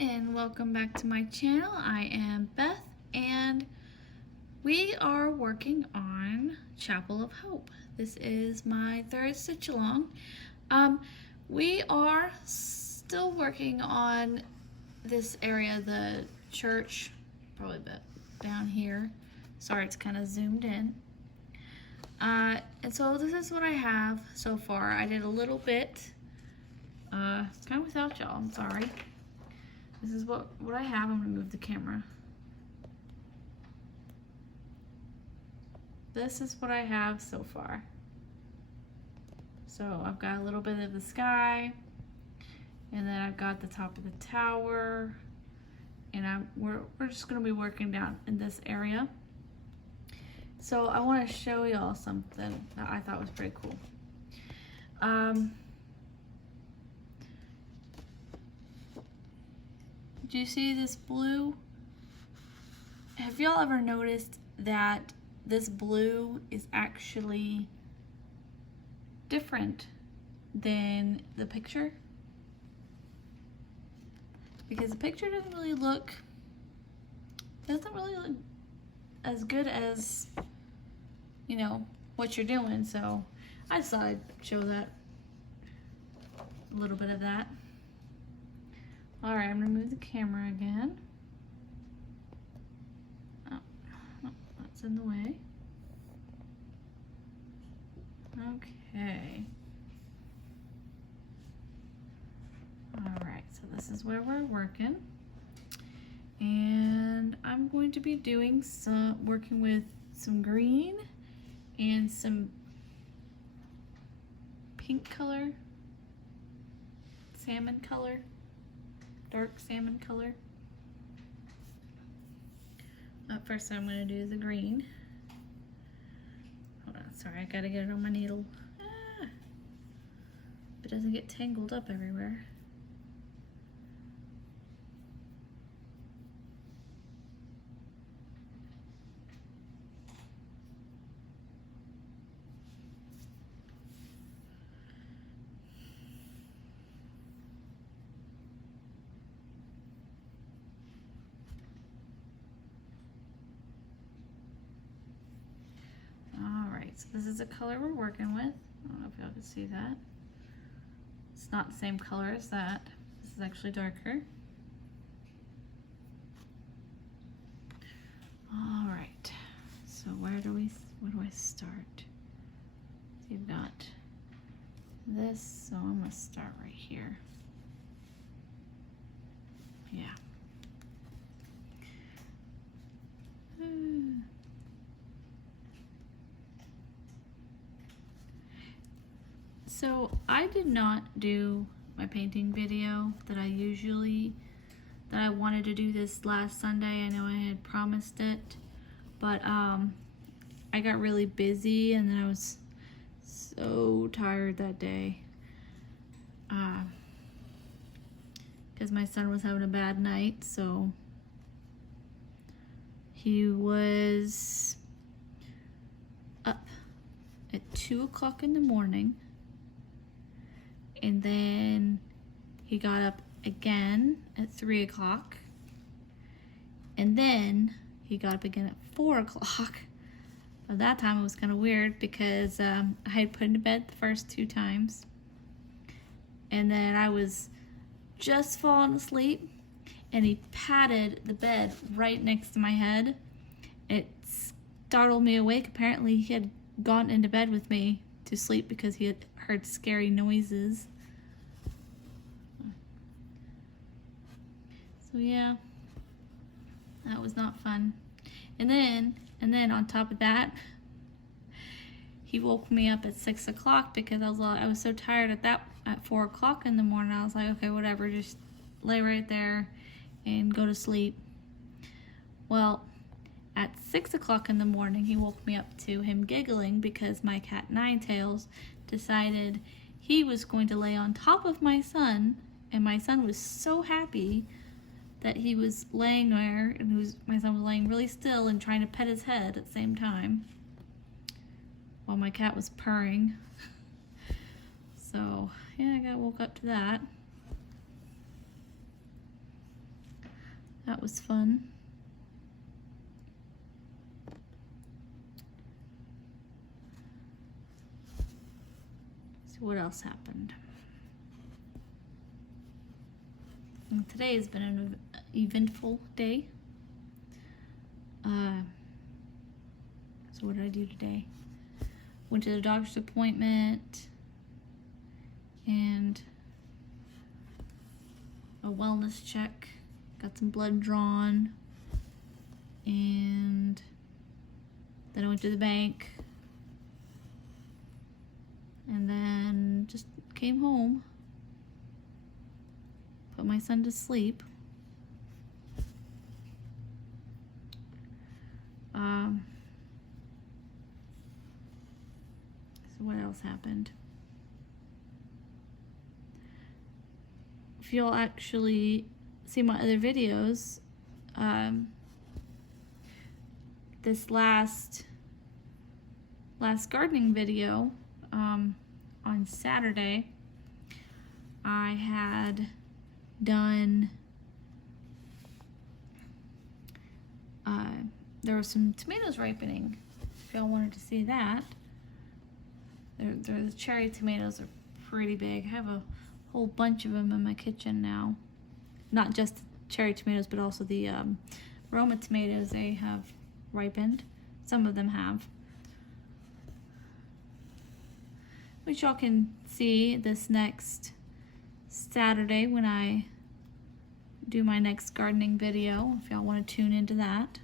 and welcome back to my channel. I am Beth and we are working on Chapel of Hope. This is my third stitch along. We are still working on this area, the church, probably a bit down here. Sorry, it's kind of zoomed in. And so this is what I have so far. I did a little bit, kind of without y'all, I'm sorry. This is what I have. I'm gonna move the camera. This is what I have so far. So I've got a little bit of the sky, and then I've got the top of the tower, and we're just gonna be working down in this area. So I want to show y'all something that I thought was pretty cool. Do you see this blue? Have y'all ever noticed that this blue is actually different than the picture? Because the picture doesn't really look as good as, you know, what you're doing. So I just thought I'd show that, a little bit of that. All right, I'm gonna move the camera again. Oh, that's in the way. Okay. All right, so this is where we're working. And I'm going to be doing working with some green and some pink color, salmon color. Dark salmon color. First I'm going to do the green. Hold on, sorry, I gotta get it on my needle. It doesn't get tangled up everywhere. So this is the color we're working with. I don't know if y'all can see that. It's not the same color as that. This is actually darker. All right, so where do I start? So you've got this, so I'm gonna start right here. Yeah. So I did not do my painting video that I wanted to do this last Sunday. I know I had promised it, but I got really busy and then I was so tired that day because my son was having a bad night. So he was up at 2 o'clock in the morning. And then he got up again at 3 o'clock. And then he got up again at 4 o'clock. By that time it was kind of weird because I had put him to bed the first 2 times. And then I was just falling asleep and he patted the bed right next to my head. It startled me awake. Apparently he had gone into bed with me to sleep because he had heard scary noises. So yeah, that was not fun. And then on top of that, he woke me up at 6 o'clock because I was so tired at 4 o'clock in the morning. I was like, okay, whatever, just lay right there and go to sleep. Well, at 6 o'clock in the morning, he woke me up to him giggling because my cat Ninetails decided he was going to lay on top of my son, and my son was so happy that he was laying there, and my son was laying really still and trying to pet his head at the same time while my cat was purring. So yeah, I got woke up to that. That was fun. So what else happened? And today has been an eventful day. So what did I do today? Went to the doctor's appointment and a wellness check. Got some blood drawn, and then I went to the bank, and then just came home, put my son to sleep. So what else happened? If you'll actually see my other videos, this last gardening video, on Saturday, I had done, there were some tomatoes ripening, if y'all wanted to see that. The cherry tomatoes are pretty big. I have a whole bunch of them in my kitchen now. Not just the cherry tomatoes, but also the Roma tomatoes. They have ripened. Some of them have. Which y'all can see this next Saturday when I do my next gardening video, if y'all want to tune into that.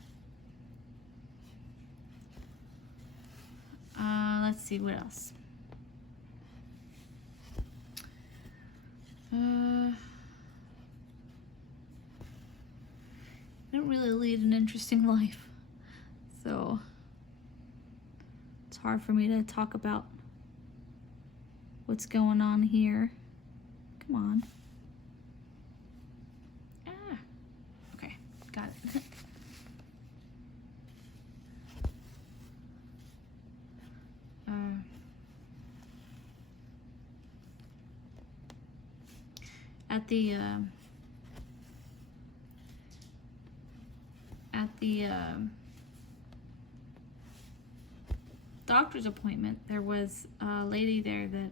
Let's see, what else? I don't really lead an interesting life, so it's hard for me to talk about what's going on here. Come on. Okay, got it. At the doctor's appointment, there was a lady there that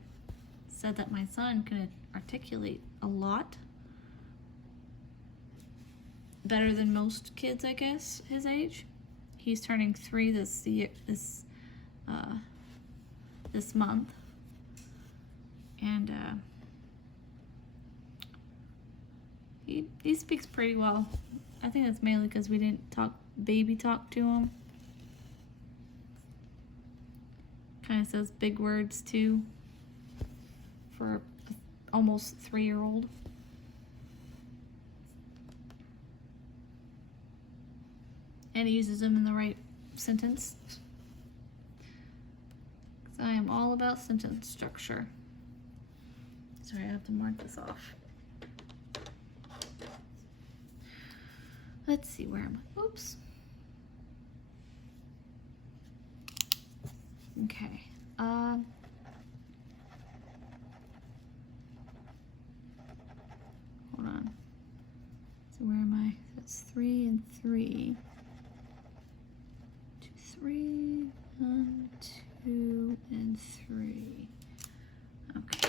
said that my son could articulate a lot better than most kids, I guess, his age. He's turning 3 this month, and he speaks pretty well. I think that's mainly because we didn't baby talk to him. Kind of says big words too for a almost 3-year-old. And he uses them in the right sentence. Because I am all about sentence structure. Sorry, I have to mark this off. Let's see, where am I? Oops. Okay. Hold on. So where am I? That's 3 and 3. 2, 3, 1, 2, and 3. Okay.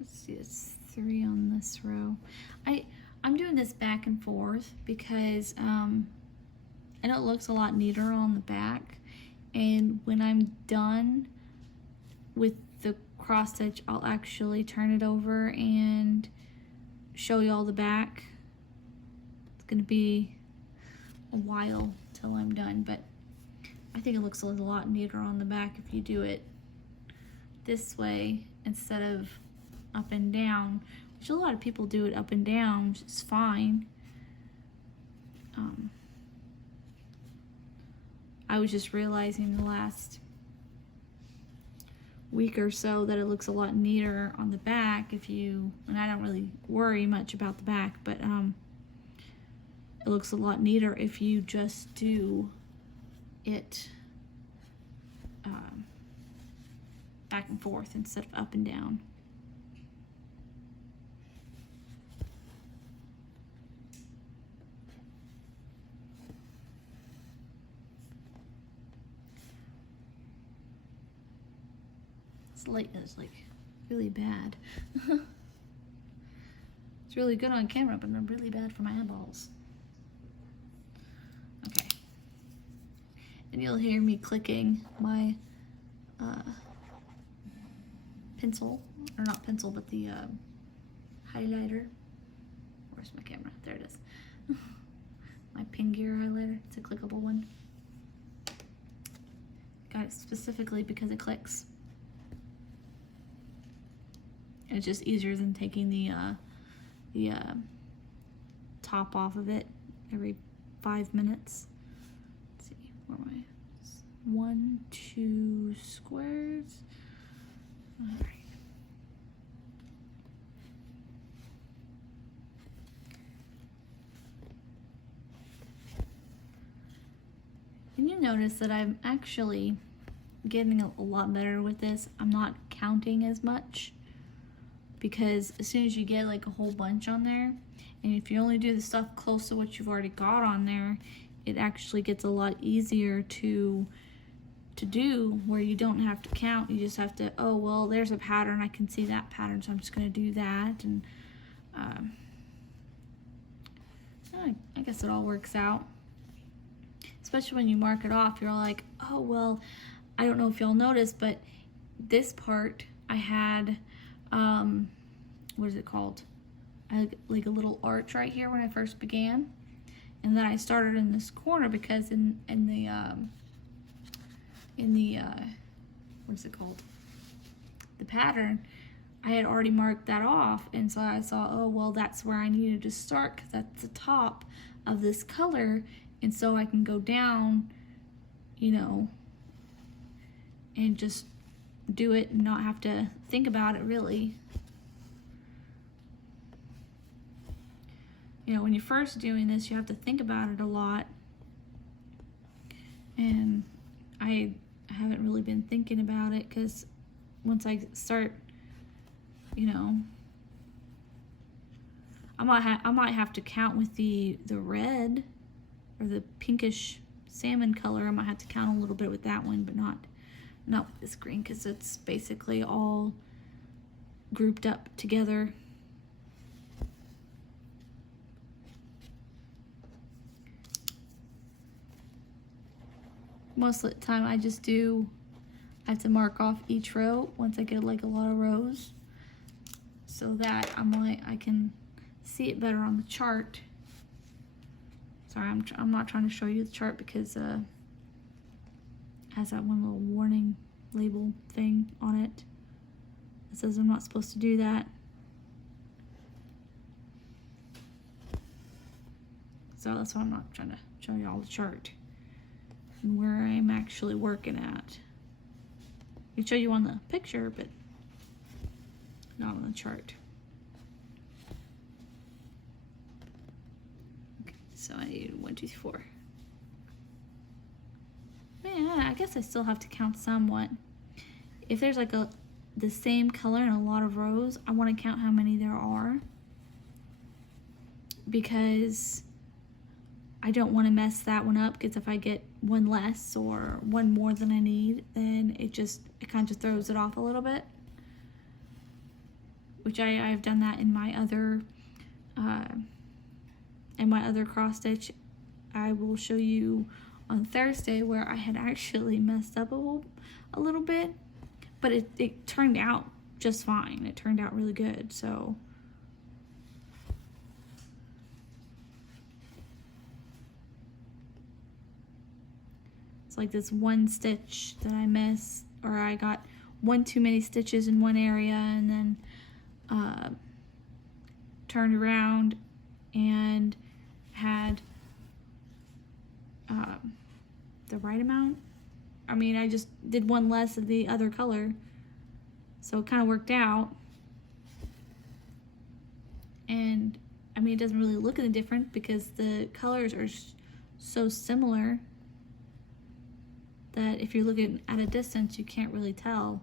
Let's see, it's 3 on this row. I'm doing this back and forth because I know it looks a lot neater on the back, and when I'm done with the cross stitch, I'll actually turn it over and show you all the back. It's gonna be a while till I'm done, but I think it looks a lot neater on the back if you do it this way instead of up and down, which a lot of people do it up and down, which is fine. I was just realizing the last week or so that it looks a lot neater on the back if you, and I don't really worry much about the back, but it looks a lot neater if you just do it back and forth instead of up and down. This light is like really bad. It's really good on camera, but I'm really bad for my eyeballs. Okay. And you'll hear me clicking my pencil, or not pencil, but the highlighter. Where's my camera? There it is. My Pin Gear highlighter. It's a clickable one. Got it specifically because it clicks. And it's just easier than taking the top off of it every 5 minutes. Let's see, where am I? 1, 2 squares. All right. And you notice that I'm actually getting a lot better with this. I'm not counting as much, because as soon as you get like a whole bunch on there, and if you only do the stuff close to what you've already got on there, it actually gets a lot easier to do, where you don't have to count. You just have to, oh well, there's a pattern, I can see that pattern, so I'm just going to do that. And I guess it all works out. Especially when you mark it off, you're like, oh well, I don't know if you'll notice, but this part I had what is it called? I had like a little arch right here when I first began, and then I started in this corner because in the what is it called? The pattern, I had already marked that off, and so I saw, oh well, that's where I needed to start, because that's the top of this color, and so I can go down, you know, and just do it and not have to think about it really. You know, when you're first doing this, you have to think about it a lot, and I haven't really been thinking about it, because once I start, you know, I might have to count with the red or the pinkish salmon color. I might have to count a little bit with that one, but not with this green, because it's basically all grouped up together. Most of the time I have to mark off each row once I get like a lot of rows, so that I can see it better on the chart. Sorry, I'm not trying to show you the chart, because it has that one little warning label thing on it that says I'm not supposed to do that. So that's why I'm not trying to show you all the chart and where I'm actually working at. I can show you on the picture, but not on the chart. Okay, so I need 1, 2, 3, 4. Man, I guess I still have to count somewhat. If there's like the same color in a lot of rows, I want to count how many there are, because I don't want to mess that one up, because if I get one less or one more than I need, then it kind of just throws it off a little bit. Which I've done that in my other cross stitch. I will show you on Thursday where I had actually messed up a little bit, but it turned out just fine. It turned out really good. So it's like this one stitch that I missed, or I got one too many stitches in one area, and then turned around and had the right amount. I mean, I just did one less of the other color, so it kind of worked out. And I mean, it doesn't really look any different because the colors are so similar that if you're looking at a distance, you can't really tell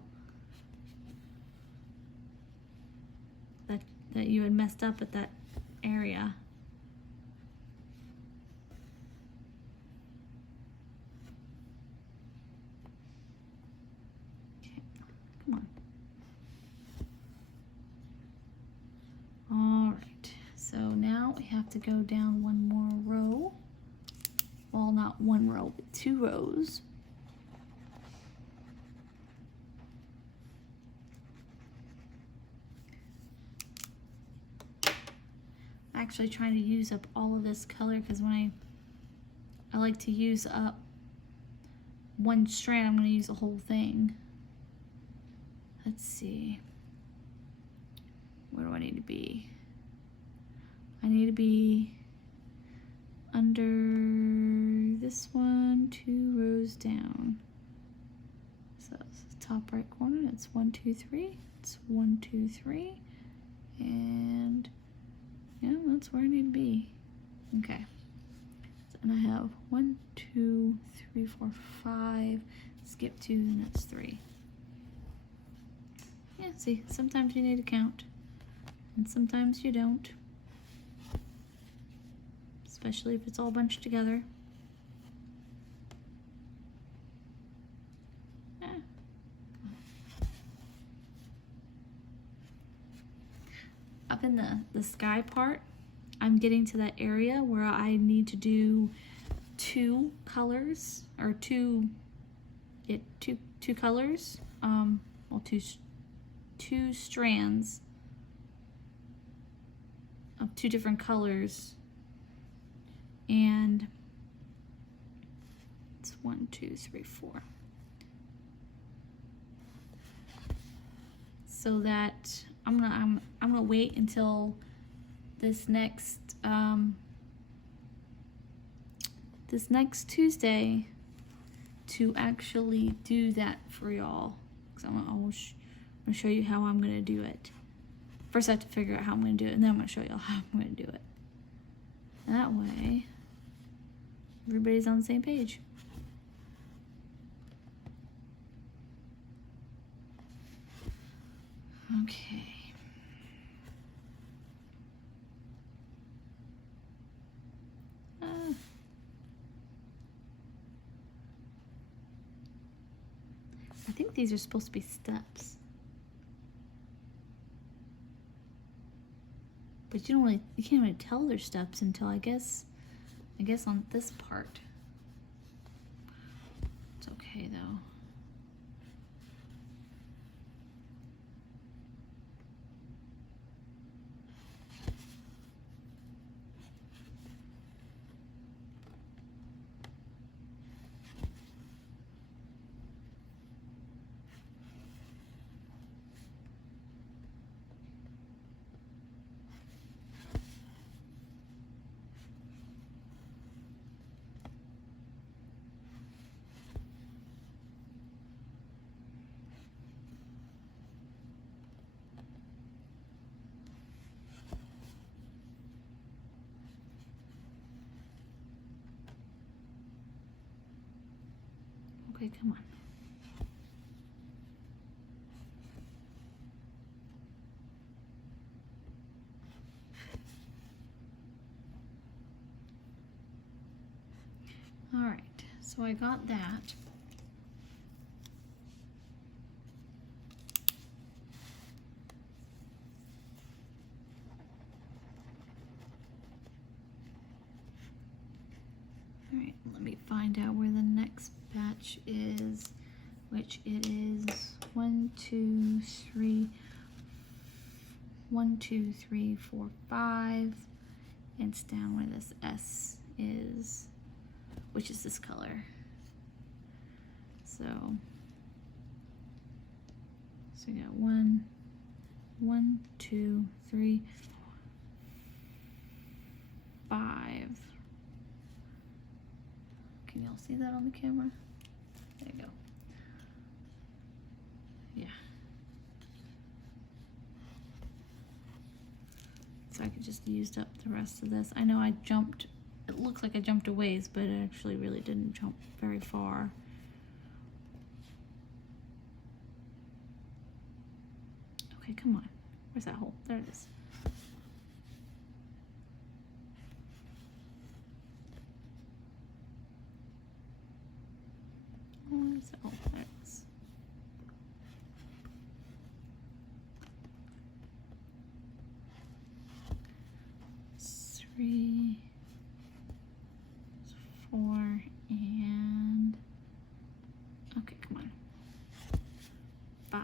that you had messed up at that area. Okay, come on. All right, so now we have to go down one more row. Well, not one row, but 2 rows. Actually trying to use up all of this color because when I like to use up one strand, I'm going to use the whole thing. Let's see. Where do I need to be? I need to be under this one, 2 rows down. So top right corner, that's 1, 2, 3. It's 1, 2, 3. And yeah, that's where I need to be. Okay. So, and I have 1, 2, 3, 4, 5. Skip 2, and that's 3. Yeah, see, sometimes you need to count, and sometimes you don't. Especially if it's all bunched together. Yeah. Up in the sky part, I'm getting to that area where I need to do 2 colors, or two colors, well, two strands of 2 different colors, and it's 1, 2, 3, 4. So that I'm gonna wait until this next Tuesday to actually do that for y'all. Because I'm gonna show you how I'm gonna do it. First, I have to figure out how I'm gonna do it, and then I'm gonna show y'all how I'm gonna do it. And that way, everybody's on the same page. Okay. I think these are supposed to be steps. But you can't really tell they're steps until I guess on this part. It's okay though. Okay, come on. All right, so I got that. All right, let me find out where the next batch is, which it is 1, 2, 3, 1, 2, 3, 4, 5. It's down where this S is, which is this color. So we got 1, 2, 3, 5. Can y'all see that on the camera? There you go. Yeah. So I could just used up the rest of this. I know I jumped, it looks like I jumped a ways, but it actually really didn't jump very far. Okay, come on. Where's that hole? There it is. Where's that hole? There it is. Three, 4, and okay, come on. 5.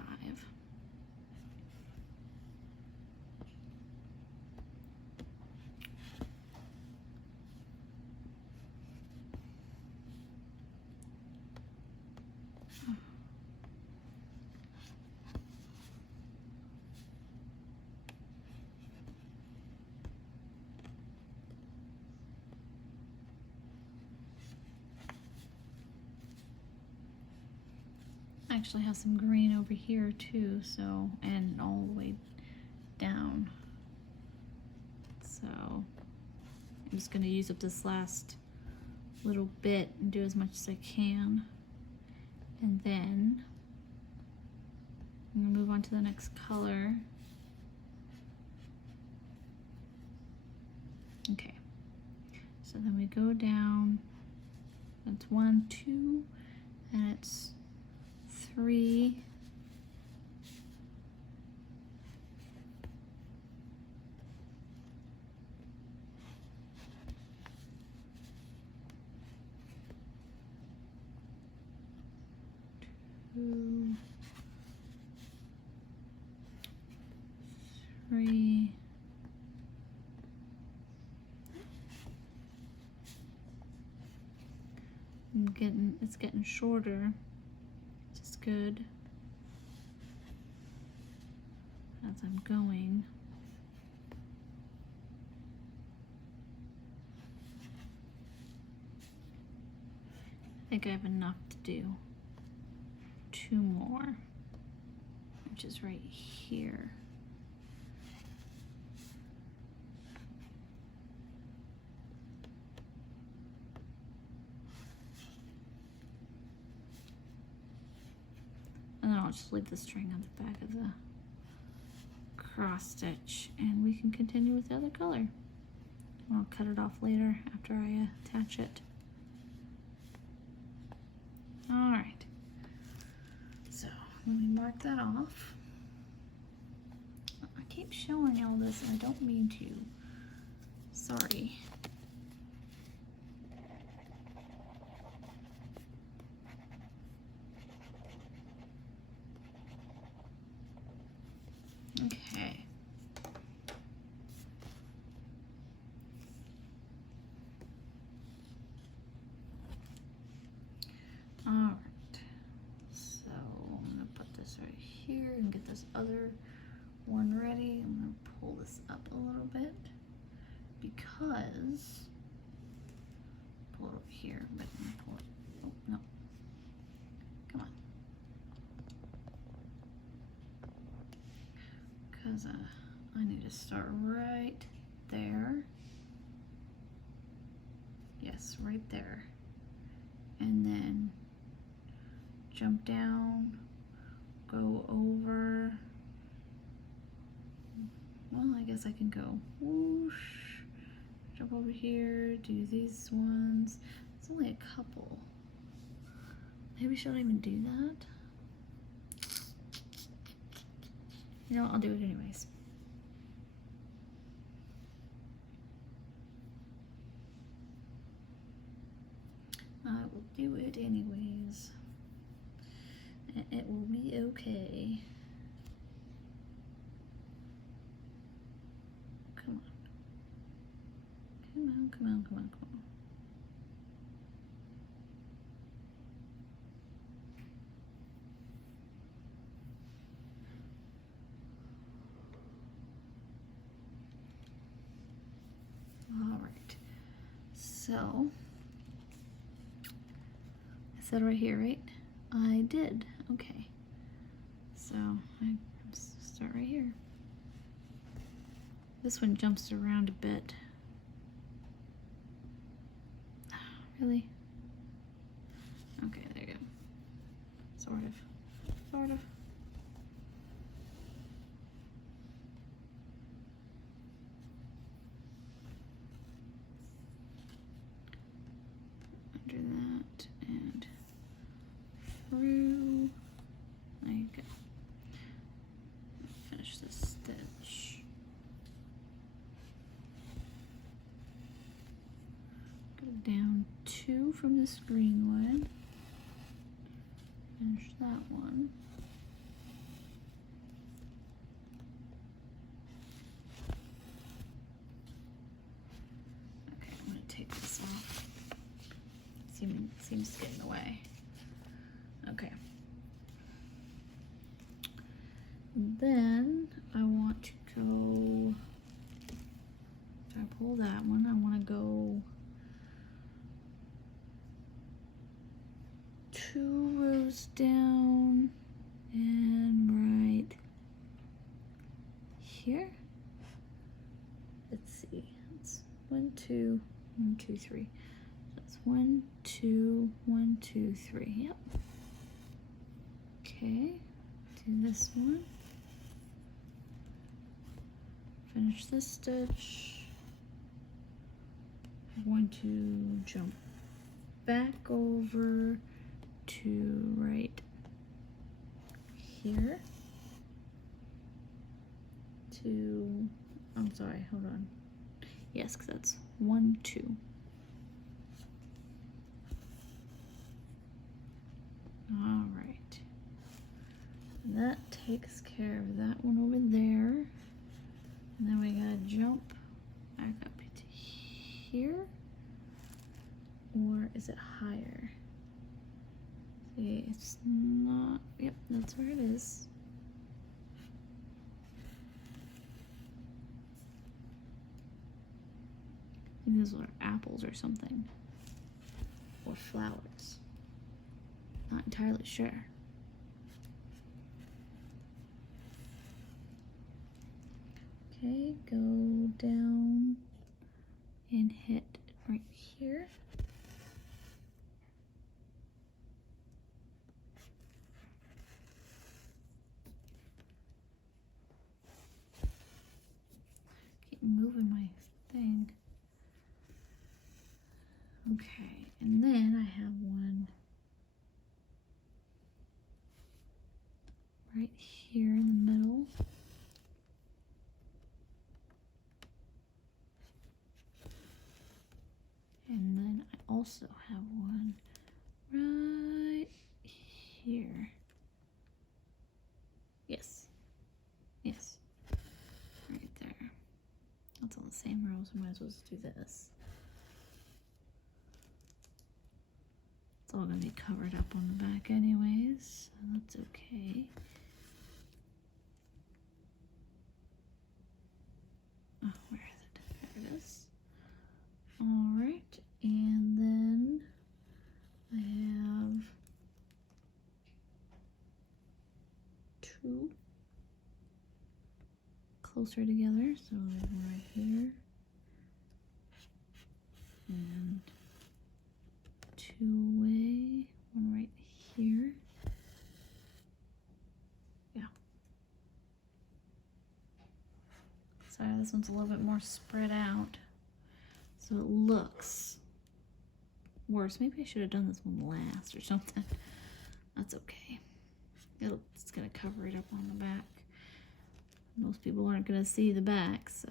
I actually have some green over here too, so, and all the way down. So I'm just going to use up this last little bit and do as much as I can. And then I'm going to move on to the next color. Okay, so then we go down, that's 1, 2, and it's 3. Two, 3. It's getting shorter, which is good as I'm going. I think I have enough to do 2 more, which is right here. And then I'll just leave the string on the back of the cross stitch and we can continue with the other color. I'll cut it off later after I attach it. All right, so let me mark that off. I keep showing y'all this and I don't mean to. Sorry. Okay. All right. So I'm gonna put this right here and get this other one ready. I'm gonna pull this up a little bit because pull it over here, but I'm gonna pull it. Oh no. Come on. Because I need to start right there. Yes, right there. And then jump down, go over. Well, I guess I can go whoosh, jump over here, do these ones. It's only a couple. Maybe should I even do that? You know, I'll do it anyways. I will do it anyways. And it will be okay. Come on. Come on, come on, come on, come on. All right. So, I said right here, right? I did. Okay. So, I start right here. This one jumps around a bit. Really? Okay, there you go. Sort of. Sort of. Under that and through. There you go. Finish this stitch. Go down 2 from this green one. Finish that one. Okay, I'm going to take this off. Seems to get in the way. Okay. Then I want to go, if I pull that one, I want to go 2 rows down and right here. Let's see, it's 1, 2, 1, 2, 3. So that's 1, 2, 1, 2, 3. Yep. Okay, do this one. Finish this stitch. I'm going to jump back over to right here to, I'm sorry, hold on. Yes, because that's 1, 2. All right. That takes care of that one over there. And then we gotta jump back up to here. Or is it higher? See, it's not, yep, that's where it is. I think those are apples or something. Or flowers. Not entirely sure. Okay, go down and hit right here. Keep moving my thing. Okay, and then I have one right here in the middle. And then I also have one right here. Yes. Yes. Right there. That's on the same row, so I might as well just do this. It's all going to be covered up on the back anyways, so that's okay. Oh, where is it? There it is. Alright, and then I have 2 closer together, so one right here and 2 away, one right here. Yeah. Sorry, this one's a little bit more spread out, so it looks worse. Maybe I should have done this one last or something. That's okay. It's gonna cover it up on the back. Most people aren't gonna see the back, so.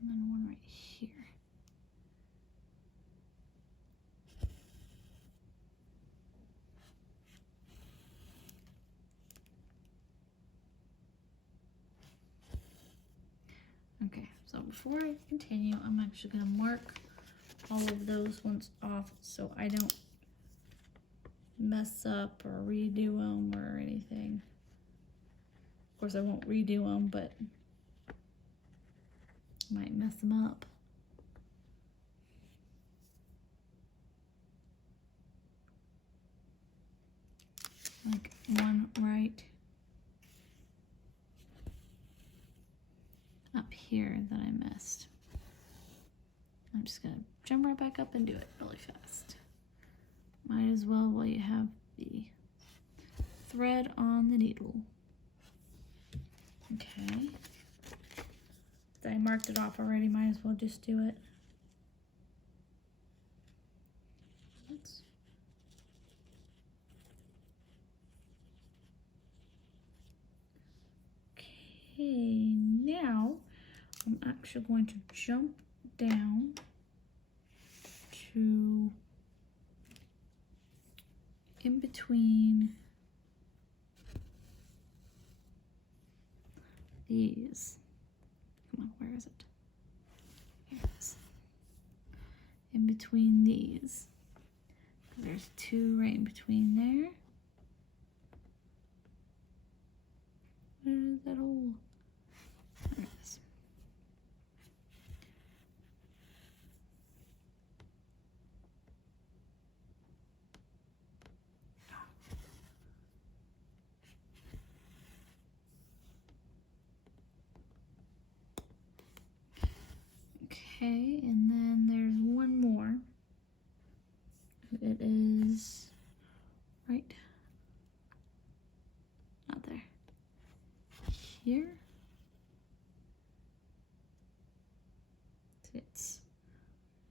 And then one right here. Okay, so before I continue, I'm actually going to mark all of those ones off so I don't mess up or redo them or anything. Of course, I won't redo them, but I might mess them up. like one right up here that I missed. I'm just gonna jump right back up and do it really fast. Might as well while you have the thread on the needle. Okay. I marked it off already, might as well just do it. Oops. Okay, now I'm actually going to jump down to in between these. Come on, where is it? Here it is. In between these. There's two right in between there. Where is that hole? There it is. Okay, and then there's one more. It is right, not there, here. So it's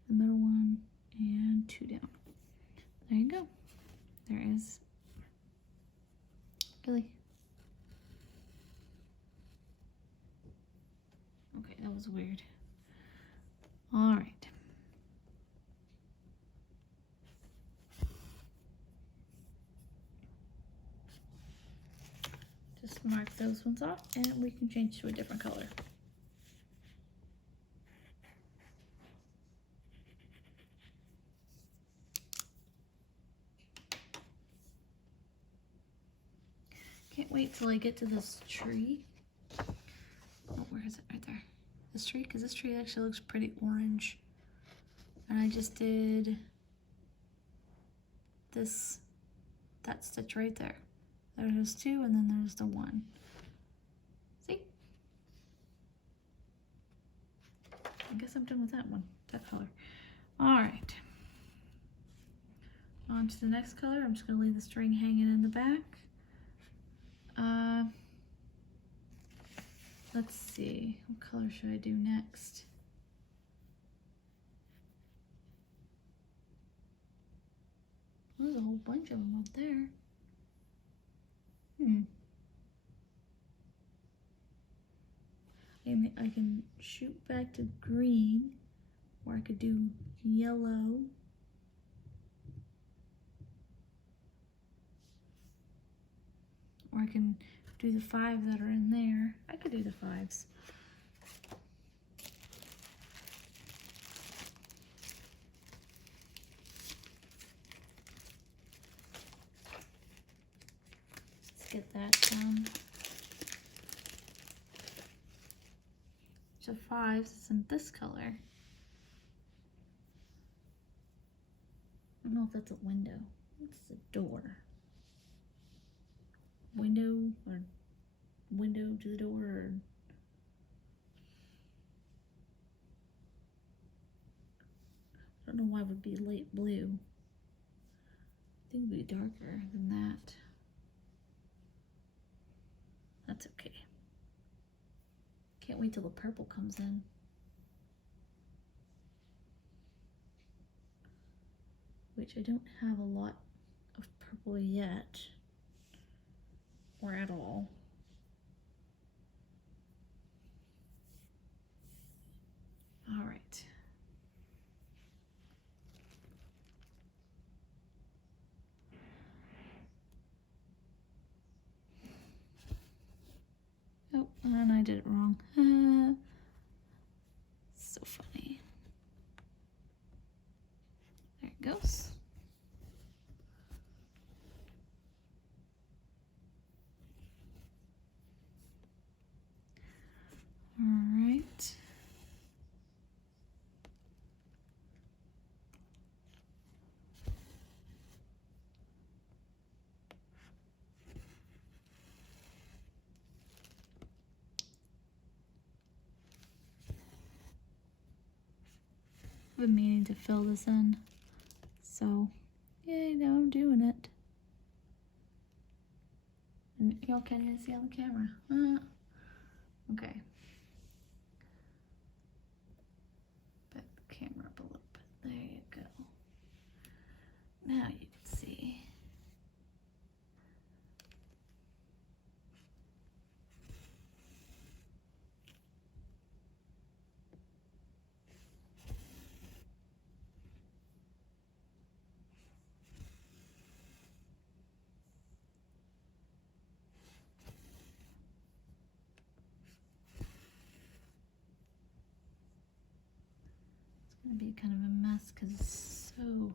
the middle one and two down. There you go. There is Billy. Okay, that was weird. All right. Just mark those ones off and we can change to a different color. Can't wait till I get to this tree. Oh, where is it? Right there. This tree, because this tree actually looks pretty orange. And I just did this, that stitch right there. There's two and then there's the one. See? I guess I'm done with that one, that color. All right. On to the next color. I'm just gonna leave the string hanging in the back. Let's see, what color should I do next? There's a whole bunch of them up there. I can shoot back to green, or I could do yellow. Or I can do the 5 that are in there. I could do the 5s. Let's get that done. So 5s is in this color. I don't know if that's a window. It's a door. Window or window to the door. Or I don't know why it would be light blue. I think it would be darker than that. That's okay. Can't wait till the purple comes in. Which I don't have a lot of purple yet. Or at all. All right. Oh, and I did it wrong. So funny. There it goes. All right. I've been meaning to fill this in. So, yay, now I'm doing it. And y'all can't even see on the camera. Okay. Back the camera up a little bit. There you go. Now you can see. It's gonna be kind of a mess because it's so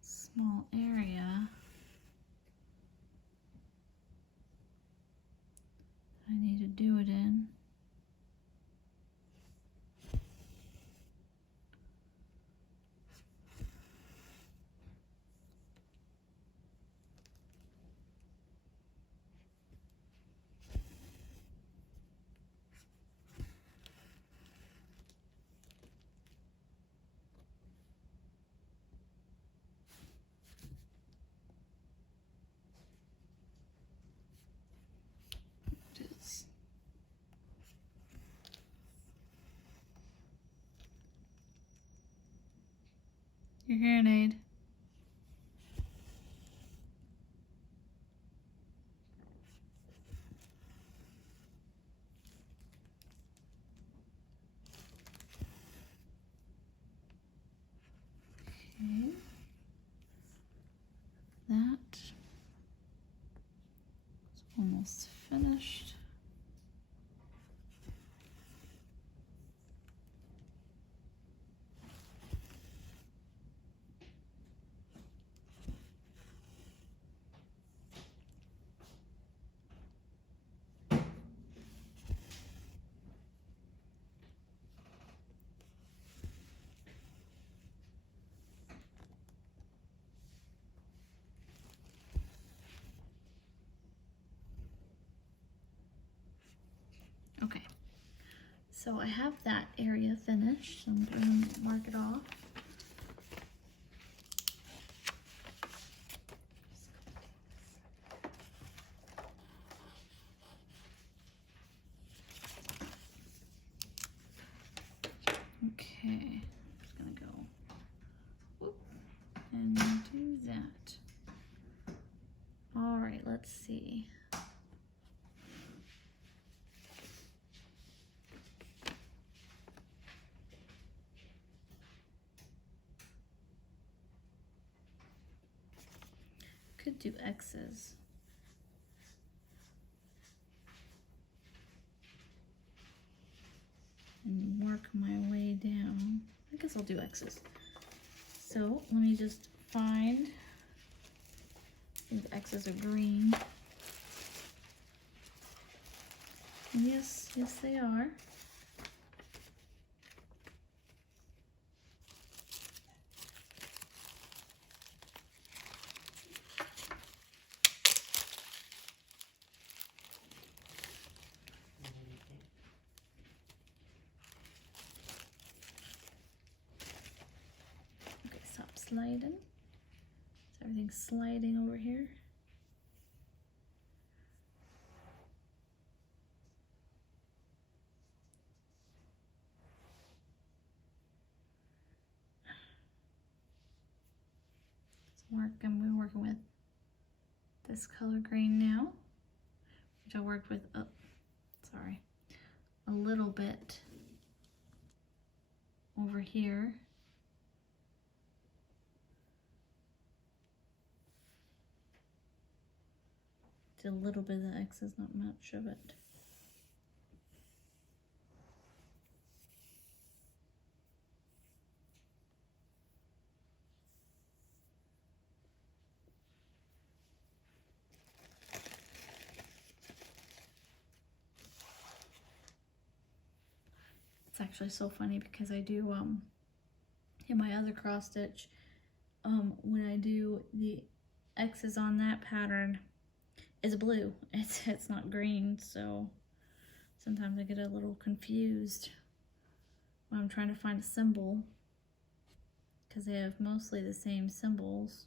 small area. I need to do it in. Just your hearing aid. Okay. That is almost finished. Okay, so I have that area finished. I'm going to mark it off. Okay, I'm just going to go whoop, and do that. All right, let's see. Could do X's. And work my way down. I guess I'll do X's. So let me just find, I think the X's are green. And yes, they are. Okay, stop sliding. So everything's sliding over here. I'm working with this color green now, which I worked with, a little bit over here. Did a little bit of the X's, not much of it. It's actually so funny because I do in my other cross stitch, when I do the X's on that pattern, it's blue. It's not green, so sometimes I get a little confused when I'm trying to find a symbol. because they have mostly the same symbols.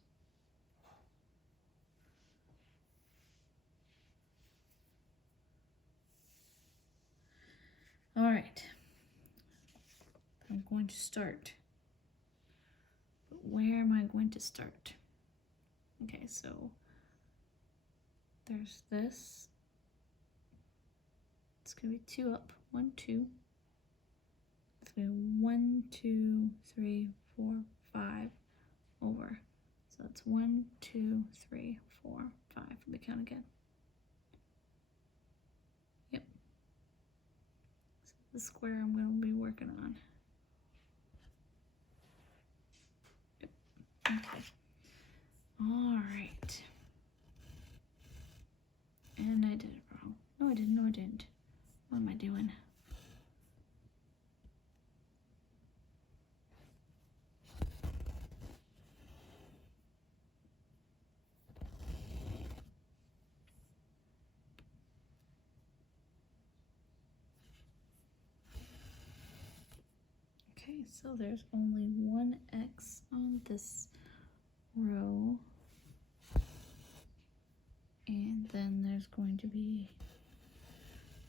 All right, I'm going to start. But where am I going to start? Okay, so there's this. It's gonna be 2 up, 1, 2. It's gonna be 1, 2, 3, 4, 5 over. So that's 1, 2, 3, 4, 5. Let me count again. Yep. So the square I'm gonna be working on. Yep. Okay. All right. And I did it wrong. No, I didn't. No, I didn't. What am I doing? Okay, so there's only one X on this row. And then there's going to be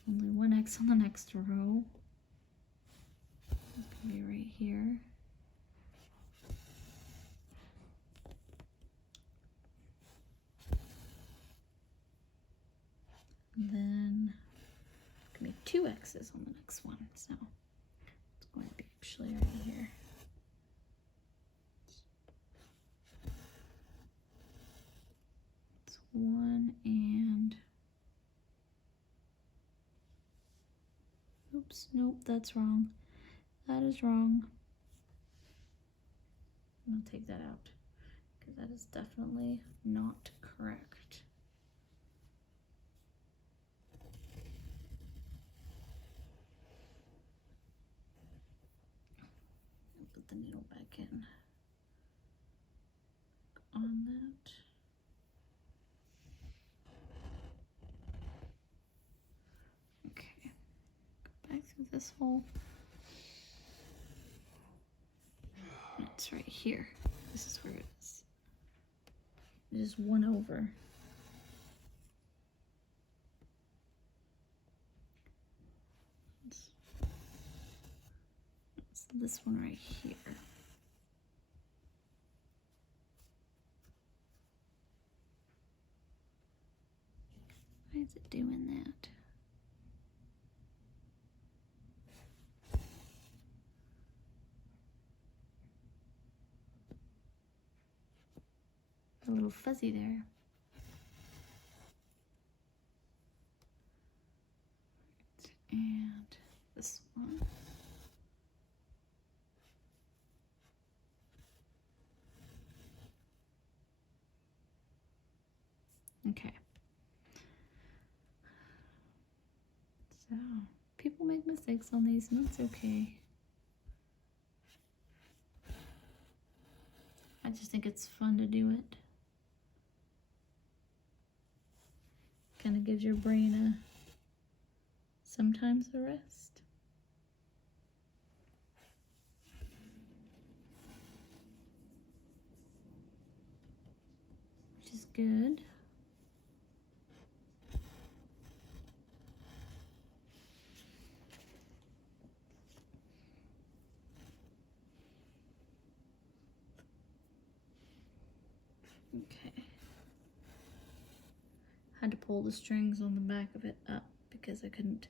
only one X on the next row. It's going to be right here. And then it's going to be 2 X's on the next one. So it's going to be actually right here. It's 1 and... Oops, nope, that's wrong. That is wrong. I'm going to take that out because that is definitely not correct. I'll put the needle back in on that. Okay, go back through this hole. It's right here. This is where it is. Just 1 over. It's this one right here. Why is it doing that? A little fuzzy there. And this one. Okay. So, people make mistakes on these, and that's okay. I just think it's fun to do it. Kind of gives your brain sometimes a rest. Which is good. Okay. Had to pull the strings on the back of it up because I couldn't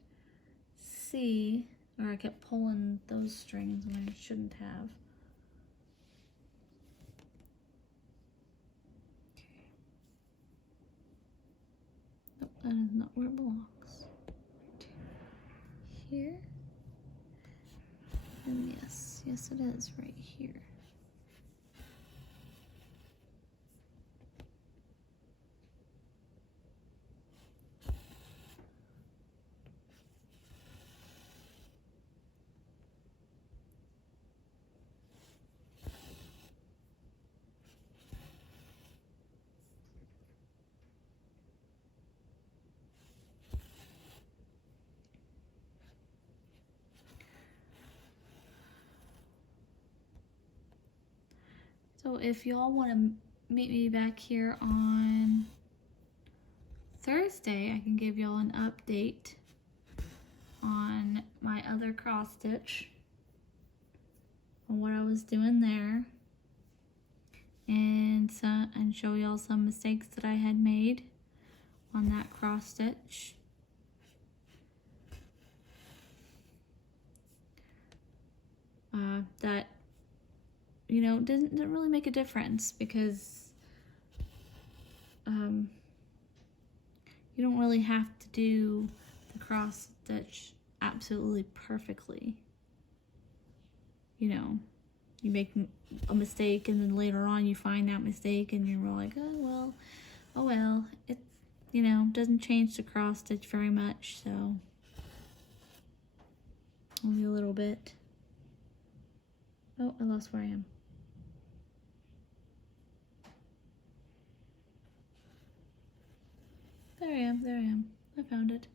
see, or I kept pulling those strings when I shouldn't have. Okay. Nope, that is not where it belongs. Right here. And yes, it is right here. So if y'all want to meet me back here on Thursday, I can give y'all an update on my other cross stitch, on what I was doing there, and show y'all some mistakes that I had made on that cross stitch. That, you know, doesn't really make a difference, because you don't really have to do the cross stitch absolutely perfectly. You know, you make a mistake and then later on you find that mistake and you're like, oh well, it, you know, doesn't change the cross stitch very much, so only a little bit. Oh, I lost where I am. There I am. I found it.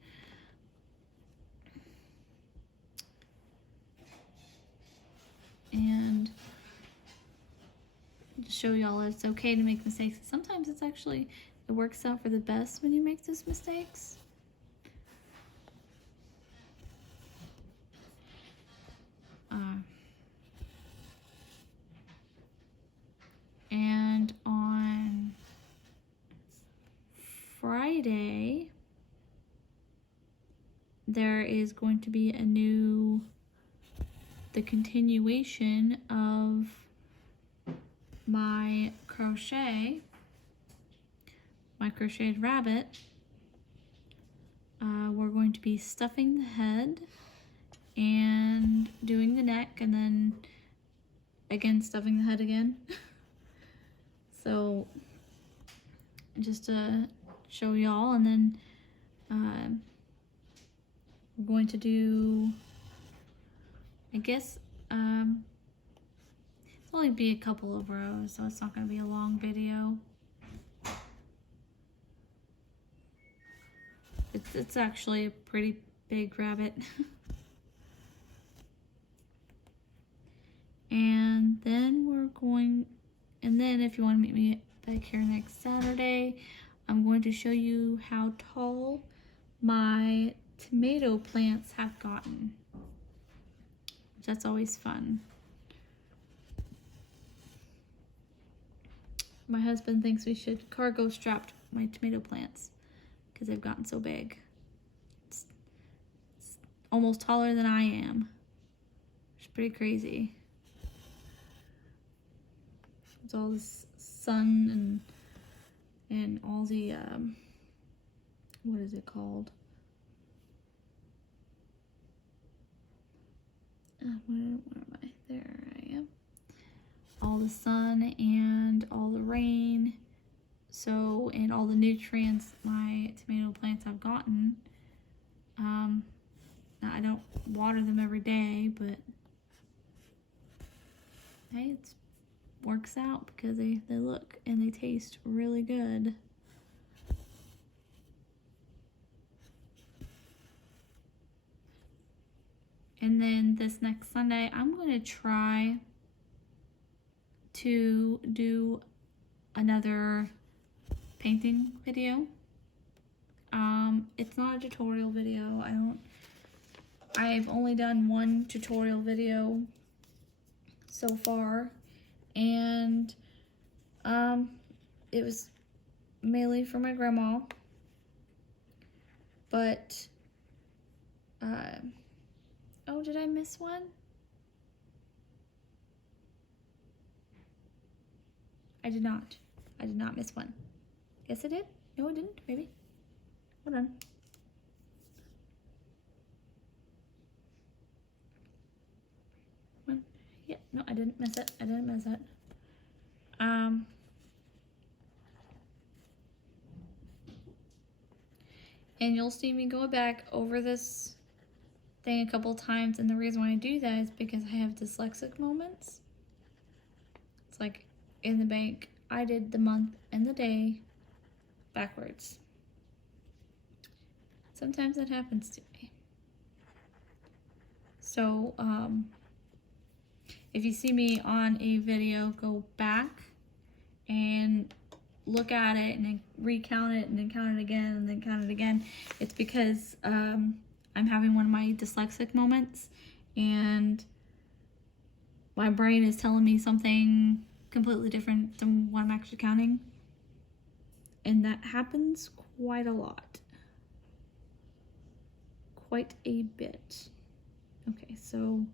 And to show y'all it's okay to make mistakes. Sometimes it's actually, it works out for the best when you make those mistakes. And on Friday, there is going to be the continuation of my crocheted rabbit. We're going to be stuffing the head and doing the neck, and then again stuffing the head again. So just to show y'all, and then we're going to do, I guess, it's only be a couple of rows, so it's not going to be a long video. It's actually a pretty big rabbit. And then if you want to meet me back here next Saturday, I'm going to show you how tall my tomato plants have gotten. That's always fun. My husband thinks we should cargo strap my tomato plants because they've gotten so big. It's almost taller than I am. It's pretty crazy. It's all this sun and all the what is it called? Where am I? There I am. All the sun and all the rain, so, and all the nutrients my tomato plants have gotten. I don't water them every day, but hey, it works out because they look and they taste really good. And then this next Sunday, I'm going to try to do another painting video. It's not a tutorial video. I've only done one tutorial video so far, and it was mainly for my grandma, but oh, did I miss one? I did not miss one. Yes, I did. No, I didn't. Maybe. Hold on. One. Yeah, no, I didn't miss it. And you'll see me go back over this thing a couple times, and the reason why I do that is because I have dyslexic moments. It's like in the bank, I did the month and the day backwards. Sometimes that happens to me. So, if you see me on a video, go back and look at it and then recount it and then count it again and then count it again. It's because I'm having one of my dyslexic moments and my brain is telling me something completely different than what I'm actually counting. And that happens quite a lot. Quite a bit. Okay, so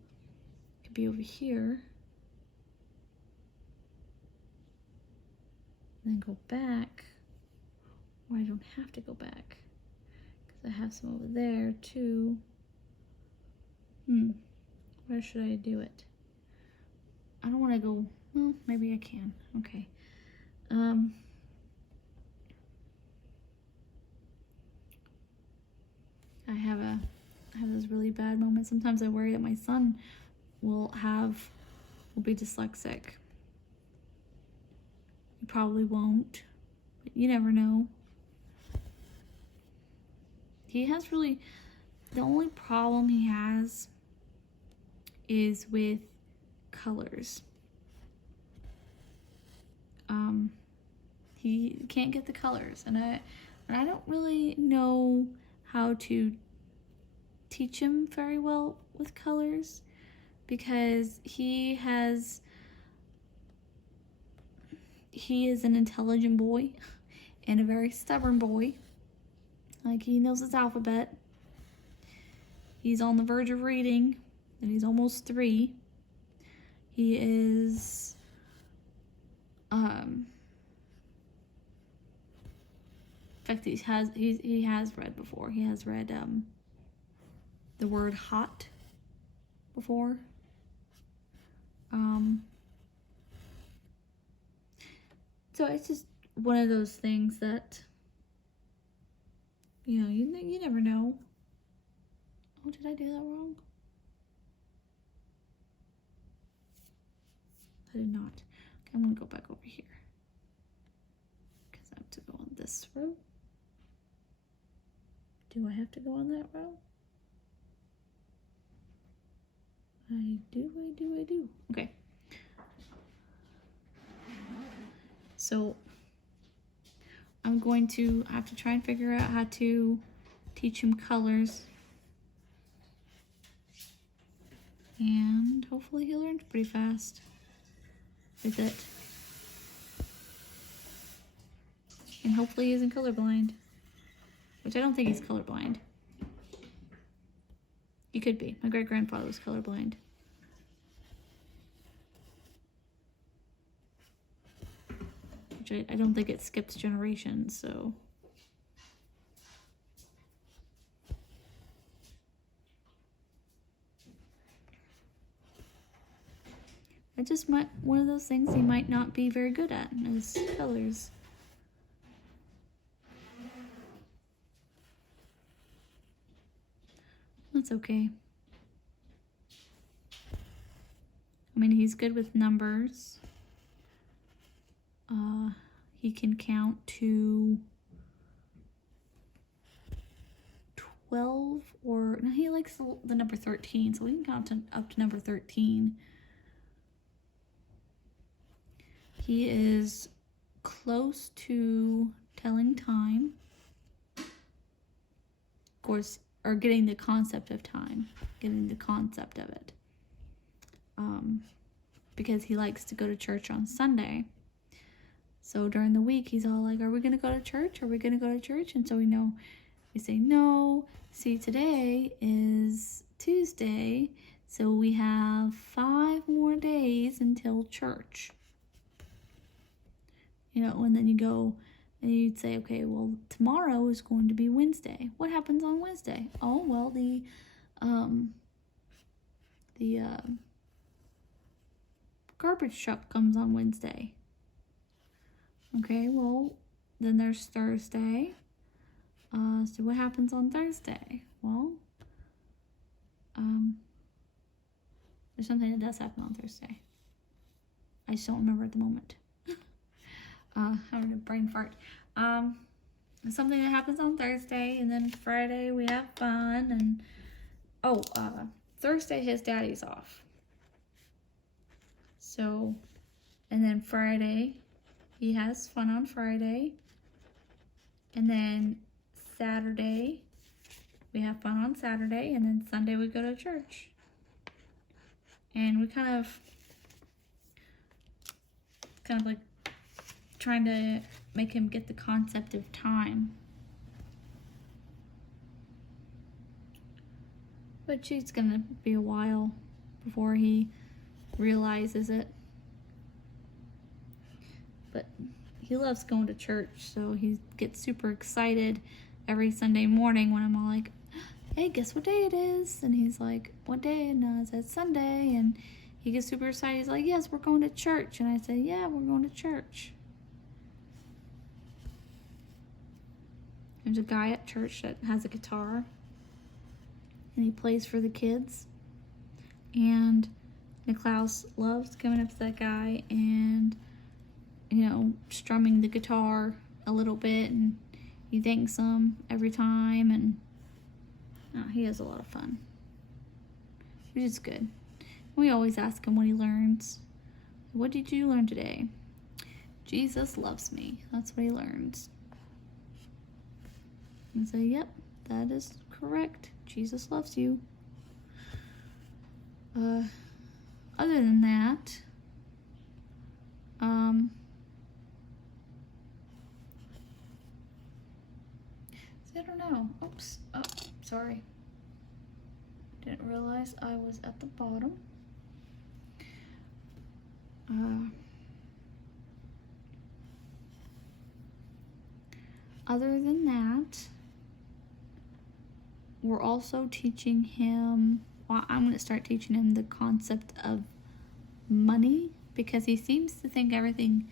it could be over here. Then go back. Or I don't have to go back. Because I have some over there too. Where should I do it? I don't want to go, well, maybe I can. Okay. I have those really bad moments. Sometimes I worry that my son will be dyslexic. He probably won't, but you never know. He has the only problem he has is with colors. He can't get the colors, and I don't really know how to teach him very well with colors because he is an intelligent boy and a very stubborn boy. Like, he knows his alphabet. He's on the verge of reading, and he's almost 3. He is, in fact, he has read before. He has read, the word hot before. So it's just one of those things that, you know, you never know. Oh, did I do that wrong? I did not. Okay, I'm gonna go back over here because I have to go on this row. Do I have to go on that row? I do. Okay. So I'm going to have to try and figure out how to teach him colors. And hopefully he learns pretty fast with it. And hopefully he isn't colorblind. Which I don't think he's colorblind. He could be. My great-grandfather was colorblind. Which I don't think it skips generations, so. I just might, one of those things he might not be very good at is colors. That's okay. I mean, he's good with numbers. He can count to 12 or, no, he likes the number 13, so we can count up to number 13. He is close to telling time. Of course, or getting the concept of time, getting the concept of it. Because he likes to go to church on Sunday. So during the week, he's all like, are we going to go to church? Are we going to go to church? And so we say, no. See, today is Tuesday, so we have 5 more days until church. You know, and then you go, and you'd say, okay, well, tomorrow is going to be Wednesday. What happens on Wednesday? Oh, well, the garbage truck comes on Wednesday. Okay, well, then there's Thursday. So what happens on Thursday? Well, there's something that does happen on Thursday. I just don't remember at the moment. Having a brain fart. Something that happens on Thursday, and then Friday we have fun, and Thursday his daddy's off. So, and then Friday, he has fun on Friday. And then Saturday, we have fun on Saturday. And then Sunday, we go to church. And we kind of like trying to make him get the concept of time. But it's gonna be a while before he realizes it. But he loves going to church, so he gets super excited every Sunday morning when I'm all like, hey, guess what day it is? And he's like, what day? And I said, Sunday. And he gets super excited. He's like, yes, we're going to church. And I said, yeah, we're going to church. There's a guy at church that has a guitar, and he plays for the kids. And Niklaus loves coming up to that guy and, you know, strumming the guitar a little bit, and he thanks him every time, and he has a lot of fun, which is good. We always ask him what he learns. What did you learn today? Jesus loves me. That's what he learns. And say, yep, that is correct. Jesus loves you. Other than that, I don't know. Oops. Oh, sorry. Didn't realize I was at the bottom. Other than that, we're also teaching him, well, I'm going to start teaching him the concept of money, because he seems to think everything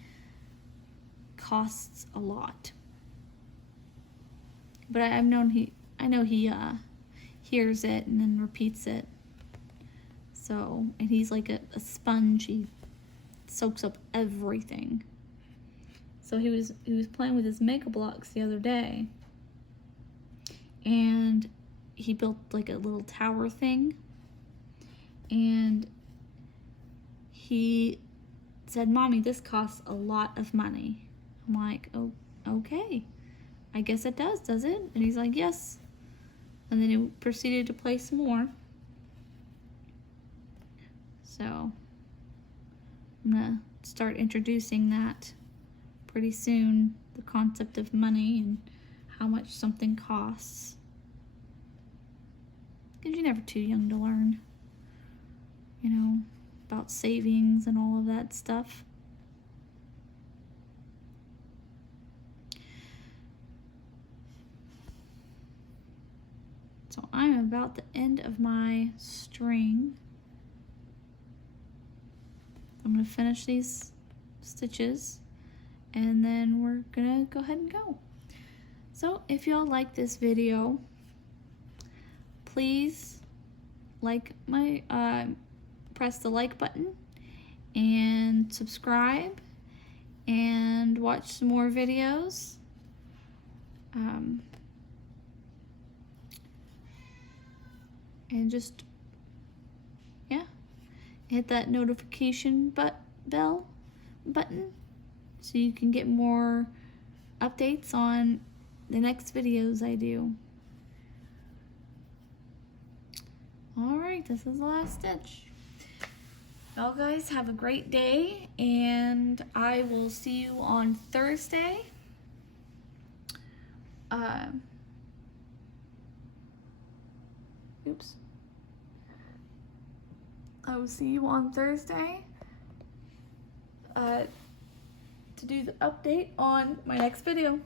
costs a lot. But I know he hears it and then repeats it. So, and he's like a sponge. He soaks up everything. So he was playing with his Mega Blocks the other day, and he built like a little tower thing, and he said, Mommy, this costs a lot of money. I'm like, oh, okay. I guess it does it? And he's like, yes. And then he proceeded to play some more. So I'm gonna start introducing that pretty soon, the concept of money and how much something costs. Because you're never too young to learn, you know, about savings and all of that stuff. So I'm about the end of my string. I'm going to finish these stitches, and then we're going to go ahead and go. So if y'all like this video, please like my press the like button and subscribe and watch some more videos. And just, yeah, hit that notification bell button so you can get more updates on the next videos I do. Alright, this is the last stitch. Y'all guys have a great day, and I will see you on Thursday. Oops. I will see you on Thursday to do the update on my next video.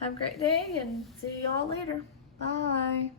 Have a great day, and see y'all later. Bye.